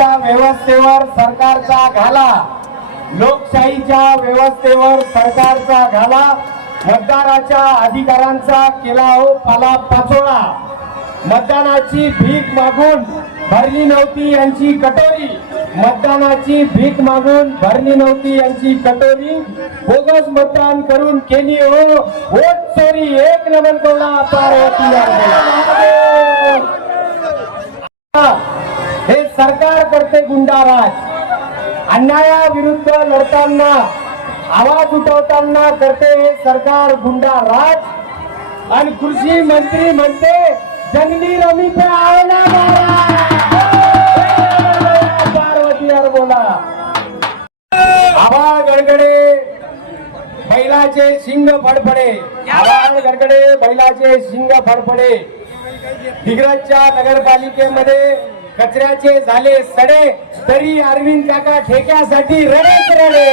लोकशाहीच्या व्यवस्थेवर सरकारचा घाला. लोकशाहीच्या व्यवस्थेवर सरकारचा घाला. मतदाराच्या अधिकारांचा केला हो पाला पाचोळा. मतदानाची भीक मागून भरली नव्हती यांची कटोरी. मतदानाची भीक मागून भरली नव्हती यांची कटोरी. बोगस मतदान करून केली हो. वोट चोरी एक नमन कोला पार्वती हे सरकार करते गुंडाराज. अन्यायाविरुद्ध लढताना आवाज उठवताना करते हे सरकार गुंडा राज आणि कृषी मंत्री म्हणते जंगली रमी पे आओ पार्वती यार बोला आवाज गडगडे बैलाचे शिंग फडफडे. आवाज गडगडे बैलाचे शिंग फडफडे. दिग्रजच्या नगरपालिकेमध्ये कचऱ्याचे झाले सडे तरी अरविंद काका ठेक्यासाठी रडेच रडे.